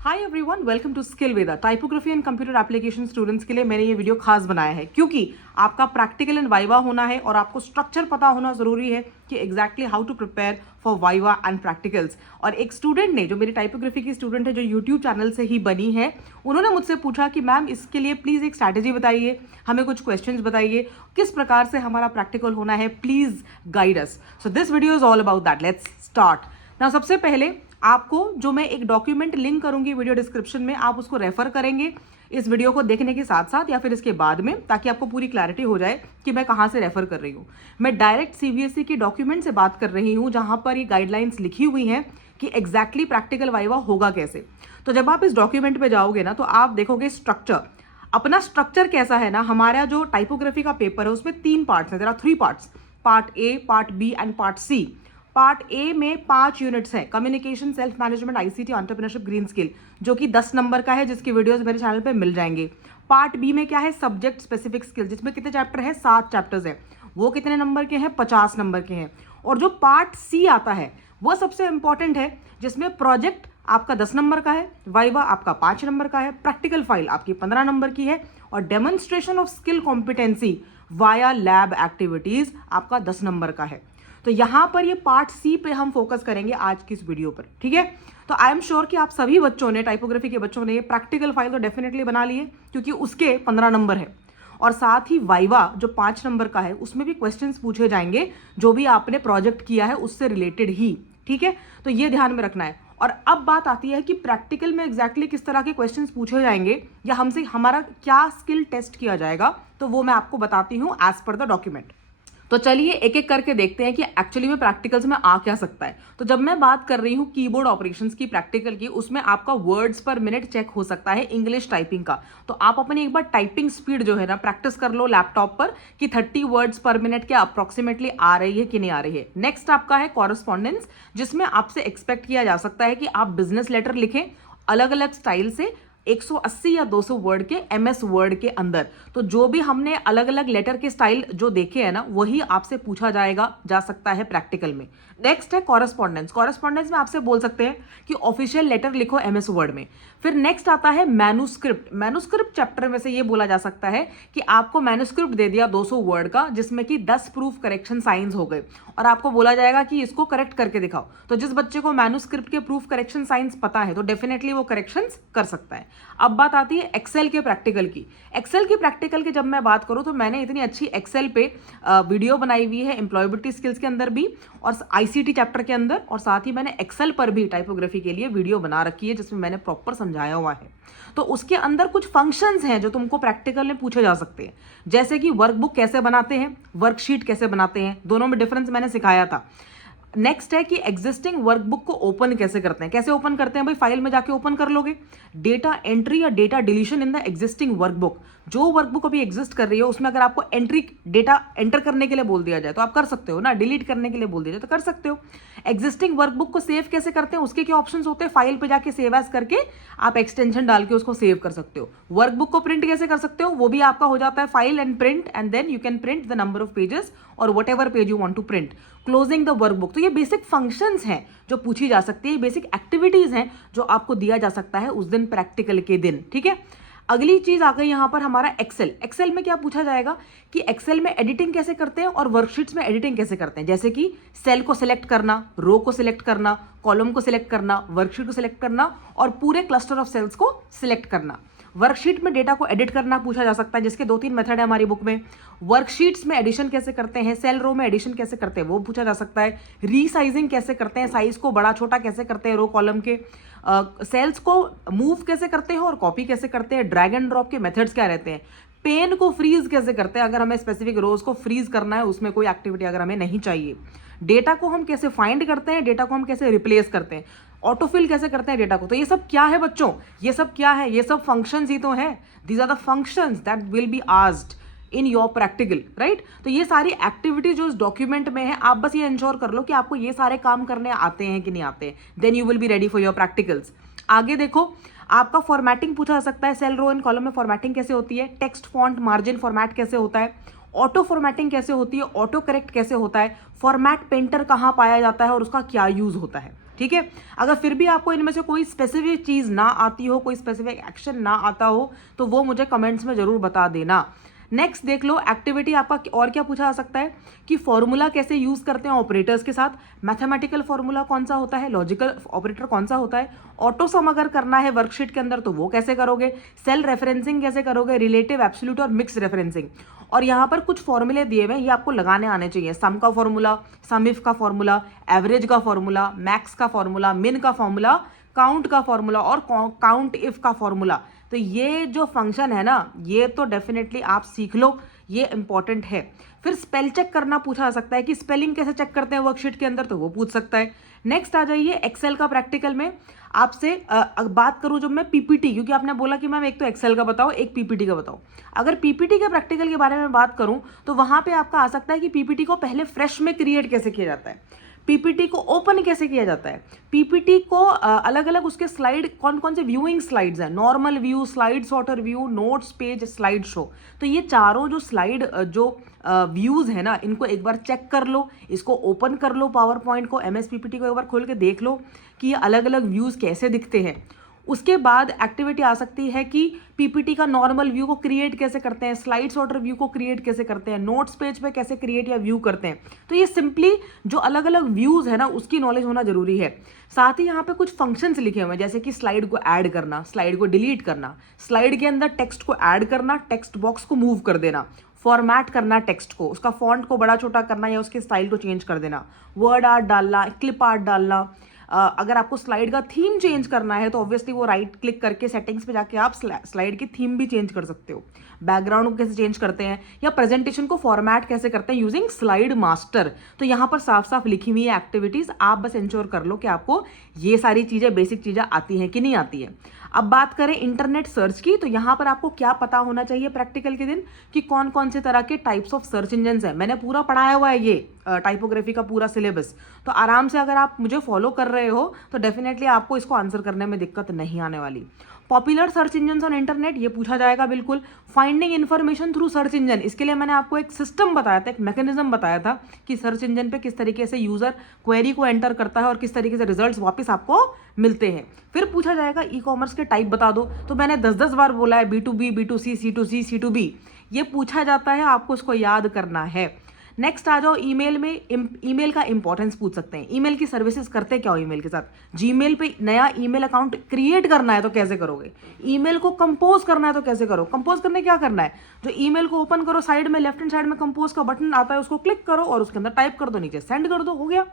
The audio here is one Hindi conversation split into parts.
Hi everyone, welcome to skill Veda. Typography and computer application students के लिए मैंने ये वीडियो खास बनाया है क्योंकि आपका प्रैक्टिकल एंड वाइवा होना है और आपको स्ट्रक्चर पता होना जरूरी है कि exactly how to prepare for viva and practicals. और एक स्टूडेंट ने, जो मेरी टाइपोग्राफी की स्टूडेंट है, जो यूट्यूब चैनल से ही बनी है, उन्होंने मुझसे पूछा कि मैम इसके लिए प्लीज़ एक स्ट्रैटेजी बताइए, हमें कुछ क्वेश्चंस बताइए, किस प्रकार से हमारा प्रैक्टिकल होना है, please guide us. So this video is all about that. Let's start ना। सबसे पहले आपको जो मैं एक डॉक्यूमेंट लिंक करूंगी वीडियो डिस्क्रिप्शन में, आप उसको रेफर करेंगे इस वीडियो को देखने के साथ साथ या फिर इसके बाद में, ताकि आपको पूरी क्लैरिटी हो जाए कि मैं कहाँ से रेफर कर रही हूँ। मैं डायरेक्ट सीबीएसई की डॉक्यूमेंट से बात कर रही हूँ जहाँ पर ये गाइडलाइंस लिखी हुई हैं कि एग्जैक्टली प्रैक्टिकल वाइवा होगा कैसे। तो जब आप इस डॉक्यूमेंट पे जाओगे ना, तो आप देखोगे स्ट्रक्चर। अपना स्ट्रक्चर कैसा है ना, हमारा जो टाइपोग्राफी का पेपर है उसमें 3 पार्ट्स हैं। There are 3 parts, part A, part B and part C. Part A में 5 यूनिट्स हैं, communication, self management, ICT, entrepreneurship, green skill, जो कि 10 नंबर का है, जिसकी वीडियोस मेरे चैनल पे मिल जाएंगे। पार्ट बी में क्या है, सब्जेक्ट स्पेसिफिक स्किल, जिसमें कितने चैप्टर हैं, 7 चैप्टर्स हैं। वो कितने नंबर के हैं, 50 नंबर के हैं। और जो पार्ट सी आता है वो सबसे इंपॉर्टेंट है, जिसमें प्रोजेक्ट आपका 10 नंबर का है, वाइवा आपका 5 नंबर का है, प्रैक्टिकल फाइल आपकी 15 नंबर की है, और demonstration of skill competency via lab activities आपका 10 नंबर का है। तो यहां पर ये पार्ट सी पे हम फोकस करेंगे आज की इस वीडियो पर, ठीक है। तो आई एम श्योर कि आप सभी बच्चों ने, टाइपोग्राफी के बच्चों ने, ये प्रैक्टिकल फाइल तो डेफिनेटली बना ली है क्योंकि उसके 15 नंबर है। और साथ ही वाइवा जो 5 नंबर का है उसमें भी क्वेश्चंस पूछे जाएंगे जो भी आपने प्रोजेक्ट किया है उससे रिलेटेड ही, ठीक है। तो ये ध्यान में रखना है। और अब बात आती है कि प्रैक्टिकल में एग्जैक्टली किस तरह के क्वेश्चंस पूछे जाएंगे या हमसे हमारा क्या स्किल टेस्ट किया जाएगा, तो वो मैं आपको बताती हूँ एज पर द डॉक्यूमेंट। तो चलिए एक एक करके देखते हैं कि एक्चुअली में प्रैक्टिकल्स में आ क्या सकता है। तो जब मैं बात कर रही हूँ कीबोर्ड ऑपरेशंस की प्रैक्टिकल की, उसमें आपका वर्ड्स पर मिनट चेक हो सकता है इंग्लिश टाइपिंग का। तो आप अपनी एक बार टाइपिंग स्पीड जो है ना प्रैक्टिस कर लो लैपटॉप पर कि 30 वर्ड्स पर मिनट के अप्रोक्सीमेटली आ रही है कि नहीं आ रही है। नेक्स्ट आपका है कॉरेस्पॉन्डेंस, जिसमें आपसे एक्सपेक्ट किया जा सकता है कि आप बिजनेस लेटर लिखें अलग अलग स्टाइल से 180 या 200 वर्ड के एमएस वर्ड के अंदर। तो जो भी हमने अलग अलग लेटर के स्टाइल जो देखे हैं ना, वही आपसे पूछा जा सकता है प्रैक्टिकल में। नेक्स्ट है कॉरेस्पॉन्डेंस। कॉरेस्पॉन्डेंस में आपसे बोल सकते हैं कि ऑफिशियल लेटर लिखो एमएस वर्ड में। फिर नेक्स्ट आता है मैन्युस्क्रिप्ट। मैन्युस्क्रिप्ट चैप्टर में से ये बोला जा सकता है कि आपको मैन्युस्क्रिप्ट दे दिया 200 वर्ड का, जिसमें कि 10 प्रूफ करेक्शन साइंस हो गए और आपको बोला जाएगा कि इसको करेक्ट करके दिखाओ। तो जिस बच्चे को मैन्युस्क्रिप्ट के प्रूफ करेक्शन साइंस पता है तो डेफिनेटली वो करेक्शंस कर सकता है। अब बात आती है एक्सेल के प्रैक्टिकल की। एक्सेल की प्रैक्टिकल की जब मैं बात करूं तो मैंने इतनी अच्छी एक्सेल पे वीडियो बनाई हुई है एम्प्लॉयबिलिटी स्किल्स के अंदर भी और आईसीटी चैप्टर के अंदर, और साथ ही मैंने एक्सेल पर भी टाइपोग्राफी के लिए वीडियो बना रखी है जिसमें मैंने प्रॉपर समझाया हुआ है। तो उसके अंदर कुछ फंक्शंस हैं जो तुमको प्रैक्टिकल में पूछे जा सकते हैं, जैसे कि वर्कबुक कैसे बनाते हैं, वर्कशीट कैसे बनाते हैं, दोनों में डिफरेंस मैंने सिखाया था। नेक्स्ट है कि एग्जिस्टिंग वर्कबुक को ओपन कैसे करते हैं। कैसे ओपन करते हैं भाई, फाइल में जाके ओपन कर लोगे। डेटा एंट्री या data deletion in the existing workbook, जो वर्कबुक अभी एग्जिस्ट कर रही है उसमें अगर आपको एंट्री डेटा एंटर करने के लिए बोल दिया जाए तो आप कर सकते हो ना, डिलीट करने के लिए बोल दिया जाए तो कर सकते हो। एग्जिस्टिंग वर्कबुक को सेव कैसे करते हैं, उसके क्या ऑप्शंस होते हैं, फाइल पे जाके सेव एज करके आप एक्सटेंशन डाल के उसको सेव कर सकते हो। वर्कबुक को प्रिंट कैसे कर सकते हो, वो भी आपका हो जाता है file and print, and then you can print the number of pages और whatever page you want to print. Closing the workbook. तो ये बेसिक फंक्शंस हैं जो पूछी जा सकती है, बेसिक एक्टिविटीज हैं जो आपको दिया जा सकता है उस दिन प्रैक्टिकल के दिन, ठीक है। अगली चीज आ गई यहां पर हमारा एक्सेल। एक्सेल में क्या पूछा जाएगा कि एक्सेल में एडिटिंग कैसे करते हैं और वर्कशीट्स में एडिटिंग कैसे करते हैं, जैसे कि सेल को सिलेक्ट करना, रो को सिलेक्ट करना, कॉलम को सिलेक्ट करना, वर्कशीट को सिलेक्ट करना और पूरे क्लस्टर ऑफ सेल्स को सिलेक्ट करना। वर्कशीट में डेटा को एडिट करना पूछा जा सकता है, जिसके 2-3 मेथड है हमारी बुक में। वर्कशीट्स में एडिशन कैसे करते हैं, सेल रो में एडिशन कैसे करते हैं वो पूछा जा सकता है। रीसाइजिंग कैसे करते हैं, साइज को बड़ा छोटा कैसे करते हैं रो कॉलम के, सेल्स को मूव कैसे करते हैं और कॉपी कैसे करते हैं, ड्रैग एंड ड्रॉप के मेथड्स क्या रहते हैं, पेन को फ्रीज कैसे करते हैं अगर हमें स्पेसिफिक रोज को फ्रीज करना है, उसमें कोई एक्टिविटी अगर हमें नहीं चाहिए, डेटा को हम कैसे फाइंड करते हैं, डेटा को हम कैसे रिप्लेस करते हैं, ऑटोफिल कैसे करते हैं डेटा को। तो ये सब क्या है बच्चों, ये सब क्या है, ये सब फंक्शंस ही तो है। These are the functions that will be asked in your practical, right. तो ये सारी एक्टिविटी जो इस डॉक्यूमेंट में है, आप बस ये इंश्योर कर लो कि आपको ये सारे काम करने आते हैं कि नहीं आते हैं, then you will be ready for your practicals. आगे देखो, आपका फॉर्मेटिंग पूछा जा सकता है, सेल रो एंड कॉलम में फॉर्मेटिंग कैसे होती है, टेक्स्ट फॉन्ट मार्जिन फॉर्मेट कैसे होता है, ऑटो फॉर्मेटिंग कैसे होती है, ऑटो करेक्ट कैसे होता है, फॉर्मेट पेंटर कहाँ पाया जाता है और उसका क्या यूज होता है, ठीक है। अगर फिर भी आपको इनमें से कोई स्पेसिफिक चीज़ ना आती हो, कोई स्पेसिफिक एक्शन ना आता हो, तो वो मुझे कमेंट्स में ज़रूर बता देना। नेक्स्ट देख लो, एक्टिविटी आपका और क्या पूछा जा सकता है कि फॉर्मूला कैसे यूज करते हैं ऑपरेटर्स के साथ, मैथमेटिकल फॉर्मूला कौन सा होता है, लॉजिकल ऑपरेटर कौन सा होता है, ऑटो सम अगर करना है वर्कशीट के अंदर तो वो कैसे करोगे, सेल रेफरेंसिंग कैसे करोगे, रिलेटिव, एब्सोल्यूट और मिक्स रेफरेंसिंग। और यहाँ पर कुछ फॉर्मूले दिए हुए हैं, ये आपको लगाने आने चाहिए। सम का फॉर्मूला, सम इफ का फॉर्मूला, एवरेज का फॉर्मूला, मैक्स का फॉर्मूला, मिन का फॉर्मूला, काउंट का फॉर्मूला और काउंट इफ का फॉर्मूला। तो ये जो फंक्शन है ना, ये तो डेफिनेटली आप सीख लो, ये इंपॉर्टेंट है। फिर स्पेल चेक करना पूछा जा सकता है कि स्पेलिंग कैसे चेक करते हैं वर्कशीट के अंदर, तो वो पूछ सकता है। नेक्स्ट आ जाइए एक्सेल का प्रैक्टिकल में आपसे बात करूं जब मैं पीपीटी, क्योंकि आपने बोला कि मैम एक तो एक्सेल का बताओ, एक पीपीटी का बताओ। अगर पीपीटी के प्रैक्टिकल के बारे में बात करूं तो वहां पे आपका आ सकता है कि पीपीटी को पहले फ्रेश में क्रिएट कैसे किया जाता है, पीपीटी को ओपन कैसे किया जाता है, पीपीटी को अलग अलग उसके स्लाइड कौन कौन से व्यूइंग स्लाइड्स हैं, normal view, slide sorter view, notes page, slide show. तो ये चारों जो स्लाइड जो व्यूज है ना, इनको एक बार चेक कर लो, इसको ओपन कर लो, पावर पॉइंट को, एमएस पीपीटी को एक बार खोल के देख लो कि ये अलग अलग व्यूज कैसे दिखते हैं। उसके बाद एक्टिविटी आ सकती है कि पीपीटी का नॉर्मल व्यू को क्रिएट कैसे करते हैं, स्लाइड सॉर्टर व्यू को क्रिएट कैसे करते हैं, नोट्स पेज पे कैसे क्रिएट या व्यू करते हैं। तो ये सिंपली जो अलग अलग व्यूज है ना, उसकी नॉलेज होना जरूरी है। साथ ही यहाँ पे कुछ फंक्शंस लिखे हुए हैं, जैसे कि स्लाइड को ऐड करना, स्लाइड को डिलीट करना, स्लाइड के अंदर टेक्स्ट को ऐड करना, टेक्स्ट बॉक्स को मूव कर देना, फॉर्मेट करना टेक्स्ट को, उसका फॉन्ट को बड़ा छोटा करना या उसके स्टाइल को चेंज कर देना, वर्ड आर्ट डालना, क्लिप आर्ट डालना। अगर आपको स्लाइड का थीम चेंज करना है तो ऑब्वियसली वो राइट क्लिक करके सेटिंग्स पे जाके आप स्लाइड की थीम भी चेंज कर सकते हो। बैकग्राउंड को कैसे चेंज करते हैं या प्रेजेंटेशन को फॉर्मेट कैसे करते हैं यूजिंग स्लाइड मास्टर। तो यहाँ पर साफ साफ लिखी हुई है एक्टिविटीज, आप बस इंश्योर कर लो कि आपको ये सारी चीजें, बेसिक चीजें आती हैं कि नहीं आती है। अब बात करें इंटरनेट सर्च की, तो यहाँ पर आपको क्या पता होना चाहिए प्रैक्टिकल के दिन कि कौन कौन से तरह के टाइप्स ऑफ सर्च इंजन है। मैंने पूरा पढ़ाया हुआ है ये टाइपोग्राफी का पूरा सिलेबस, तो आराम से अगर आप मुझे फॉलो कर रहे हो तो डेफिनेटली आपको इसको आंसर करने में दिक्कत नहीं आने वाली। Popular search engine on internet, ये पूछा जाएगा बिल्कुल। Finding information through search engine, इसके लिए मैंने आपको एक सिस्टम बताया था, एक मैकेनिज्म बताया था कि सर्च इंजन पे किस तरीके से यूजर क्वेरी को एंटर करता है और किस तरीके से रिजल्ट्स वापस आपको मिलते हैं। फिर पूछा जाएगा ई कॉमर्स के टाइप बता दो, तो मैंने 10-10 बार बोला है B2B, B2C, C2C, C2B, ये पूछा जाता है, आपको इसको याद करना है। नेक्स्ट आ जाओ ईमेल में, ईमेल का इंपॉर्टेंस पूछ सकते हैं, ईमेल की सर्विसेज करते क्या हो ईमेल के साथ। जीमेल पे नया ईमेल अकाउंट क्रिएट करना है तो कैसे करोगे, ईमेल को कंपोज करना है तो कैसे करो, कंपोज करने क्या करना है, जो ईमेल को ओपन करो, साइड में लेफ्ट हैंड साइड में कंपोज का बटन आता है, उसको क्लिक करो और उसके अंदर टाइप कर दो, नीचे सेंड कर दो, हो गया।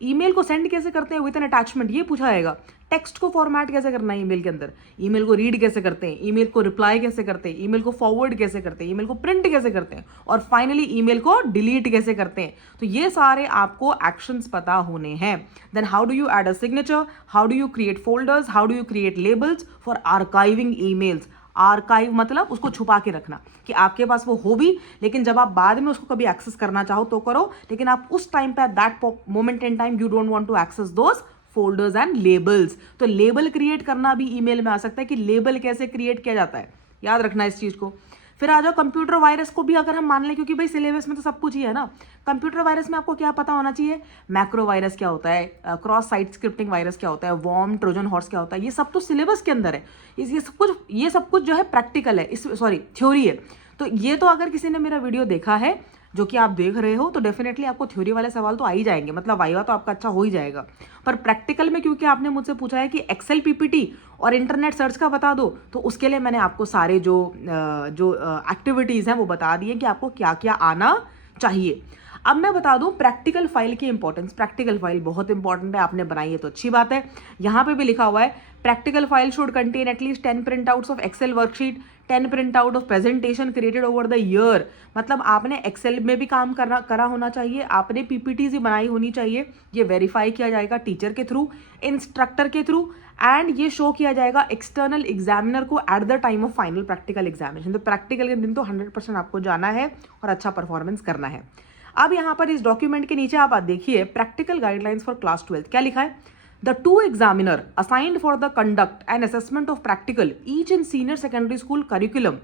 ईमेल को सेंड कैसे करते हैं विद एन अटैचमेंट, ये पूछा जाएगा। टेक्स्ट को फॉर्मेट कैसे करना है ईमेल के अंदर, ईमेल को रीड कैसे करते हैं, ईमेल को रिप्लाई कैसे करते हैं, ईमेल को फॉरवर्ड कैसे करते हैं, ईमेल को प्रिंट कैसे करते हैं और फाइनली ईमेल को डिलीट कैसे करते हैं। तो ये सारे आपको एक्शंस पता होने हैं। Then how do you add a signature, how do you create folders, how do you create labels for archiving emails. Archive मतलब उसको छुपा के रखना, कि आपके पास वो हो भी, लेकिन जब आप बाद में उसको कभी एक्सेस करना चाहो तो करो, लेकिन आप उस टाइम पे, that moment in time, you don't want to access those folders and labels. तो लेबल क्रिएट करना भी ईमेल में आ सकता है कि लेबल कैसे क्रिएट किया जाता है, याद रखना इस चीज को। फिर आ जाओ कंप्यूटर वायरस को भी अगर हम मान लें, क्योंकि भाई सिलेबस में तो सब कुछ ही है ना। कंप्यूटर वायरस में आपको क्या पता होना चाहिए, मैक्रो वायरस क्या होता है, क्रॉस साइट स्क्रिप्टिंग वायरस क्या होता है, वॉर्म, ट्रोजन हॉर्स क्या होता है, ये सब तो सिलेबस के अंदर है। ये सब कुछ जो है प्रैक्टिकल है, थ्योरी है। तो ये तो अगर किसी ने मेरा वीडियो देखा है, जो कि आप देख रहे हो, तो डेफिनेटली आपको थ्योरी वाले सवाल तो आ ही जाएंगे, मतलब वाइवा तो आपका अच्छा हो ही जाएगा। पर प्रैक्टिकल में क्योंकि आपने मुझसे पूछा है कि एक्सेल पीपीटी और इंटरनेट सर्च का बता दो, तो उसके लिए मैंने आपको सारे जो एक्टिविटीज़ हैं वो बता दिए कि आपको क्या क्या आना चाहिए। अब मैं बता दूं प्रैक्टिकल फाइल की इंपॉर्टेंस। प्रैक्टिकल फाइल बहुत इंपॉर्टेंट है, आपने बनाई है तो अच्छी बात है। यहाँ पे भी लिखा हुआ है practical file should contain at least 10 print outs of excel worksheet, 10 print out of presentation created over the year. मतलब आपने एक्सेल में भी काम करा होना चाहिए, आपने पीपीटीज ही बनाई होनी चाहिए। ये वेरीफाई किया जाएगा टीचर के थ्रू, इंस्ट्रक्टर के थ्रू, एंड ये शो किया जाएगा एक्सटर्नल एग्जामिनर को at the time of final practical examination. तो प्रैक्टिकल के दिन तो 100% आपको जाना है और अच्छा परफॉर्मेंस करना है। अब यहाँ पर इस डॉक्यूमेंट के नीचे आप देखिए प्रैक्टिकल गाइडलाइंस फॉर क्लास 12 क्या लिखा है। The 2 examiner assigned for the conduct and assessment of practical each in senior secondary school curriculum.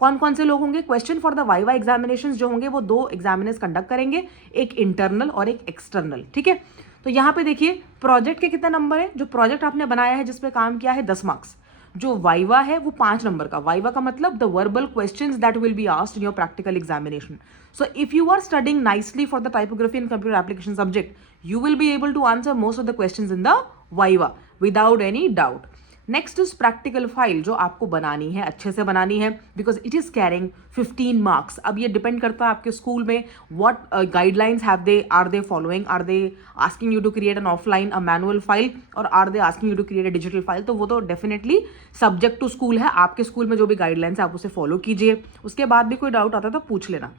कौन कौन से लोग होंगे, question for the viva examination जो होंगे वो 2 एग्जामिनर्स कंडक्ट करेंगे, एक इंटरनल और एक एक्सटर्नल, ठीक है। तो यहाँ पे देखिए प्रोजेक्ट के कितने नंबर है, जो प्रोजेक्ट आपने बनाया है जिस पे काम किया है 10 मार्क्स, जो वाइवा है वो 5 नंबर का। वाइवा का मतलब the verbal questions that will be asked in your practical examination. So if you are studying nicely for the typography and computer application subject, you will be able to answer most of the questions in the viva without any doubt. Next is practical file, जो आपको बनानी है, अच्छे से बनानी है, because it is carrying 15 marks. अब ये डिपेंड करता है आपके स्कूल में what guidelines have they, are they following, are they asking you to create an offline a manual file और are they asking you to create a digital file. तो वो तो डेफिनेटली सब्जेक्ट टू स्कूल है, आपके स्कूल में जो भी गाइडलाइंस है आप उसे फॉलो कीजिए। उसके बाद भी कोई डाउट आता है तो पूछ लेना।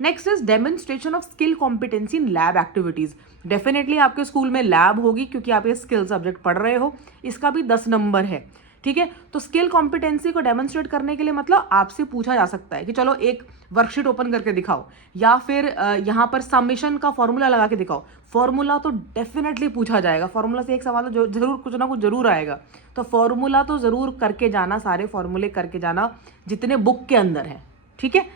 Next is demonstration of skill competency in lab activities. Definitely आपके स्कूल में लैब होगी क्योंकि आप ये स्किल सब्जेक्ट पढ़ रहे हो, इसका भी 10 नंबर है, ठीक है। तो स्किल कॉम्पिटेंसी को डेमोन्स्ट्रेट करने के लिए मतलब आपसे पूछा जा सकता है कि चलो एक वर्कशीट ओपन करके दिखाओ, या फिर यहाँ पर समेशन का फॉर्मूला लगा के दिखाओ। फॉर्मूला तो डेफिनेटली पूछा जाएगा, फॉर्मूला से एक सवाल तो जरूर कुछ ना कुछ जरूर आएगा। तो फॉर्मूला तो जरूर करके जाना, सारे फॉर्मूले करके जाना जितने बुक के अंदर है, ठीक है।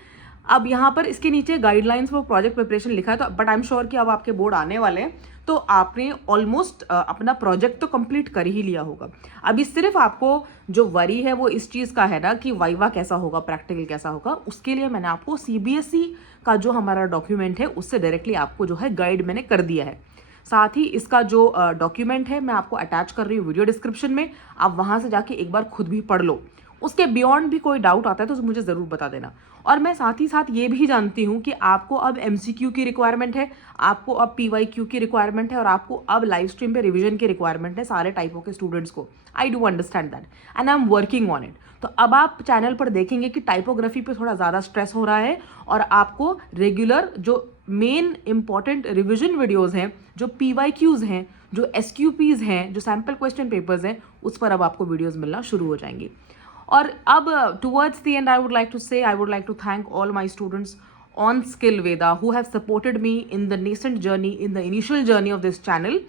अब यहाँ पर इसके नीचे गाइडलाइंस फॉर प्रोजेक्ट प्रिपरेशन लिखा है, तो बट आई एम श्योर कि अब आपके बोर्ड आने वाले हैं तो आपने ऑलमोस्ट अपना प्रोजेक्ट तो कंप्लीट कर ही लिया होगा। अभी सिर्फ आपको जो वरी है वो इस चीज़ का है ना कि वाइवा कैसा होगा, प्रैक्टिकल कैसा होगा। उसके लिए मैंने आपको CBSE का जो हमारा डॉक्यूमेंट है उससे डायरेक्टली आपको जो है गाइड मैंने कर दिया है। साथ ही इसका जो डॉक्यूमेंट है मैं आपको अटैच कर रही हूँ वीडियो डिस्क्रिप्शन में, आप वहाँ से जाके एक बार खुद भी पढ़ लो। उसके बियॉन्ड भी कोई डाउट आता है तो मुझे ज़रूर बता देना। और मैं साथ ही साथ ये भी जानती हूँ कि आपको अब MCQ की रिक्वायरमेंट है, आपको अब PYQ की रिक्वायरमेंट है और आपको अब लाइव स्ट्रीम पे रिवीजन की रिक्वायरमेंट है सारे टाइपों के स्टूडेंट्स को। I do understand that and I am working on it. तो अब आप चैनल पर देखेंगे कि टाइपोग्राफी पे थोड़ा ज़्यादा स्ट्रेस हो रहा है और आपको रेगुलर जो मेन इंपॉर्टेंट रिविजन वीडियोज़ हैं, जो PYQs हैं, जो SQPs हैं, जो सैम्पल क्वेश्चन पेपर्स हैं, उस पर अब आपको वीडियोज़ मिलना शुरू हो जाएंगी। और अब towards the end I would like to say, I would like to thank all my students on Skill Veda who have supported me in the nascent journey, in the initial journey of this channel.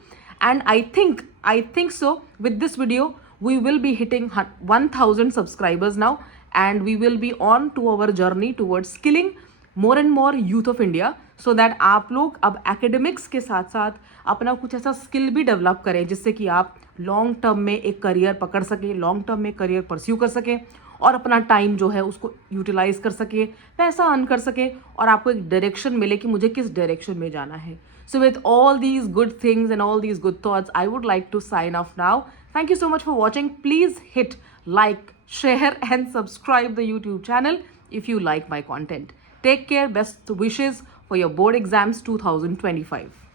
And I think so with this video we will be hitting 1000 subscribers now, and we will be on to our journey towards skilling more and more youth of India, so that आप लोग अब academics के साथ साथ अपना कुछ ऐसा स्किल भी डेवलप करें जिससे कि आप लॉन्ग टर्म में एक करियर पकड़ सके, लॉन्ग टर्म में करियर परस्यू कर सके और अपना टाइम जो है उसको यूटिलाइज कर सके, पैसा अर्न कर सके और आपको एक डायरेक्शन मिले कि मुझे किस डायरेक्शन में जाना है। So with all these good things and all these good thoughts I would like to sign off now. Thank you so much for watching. Please hit like, share and subscribe the YouTube channel if you like my content. Take care. Best wishes for your board exams 2025.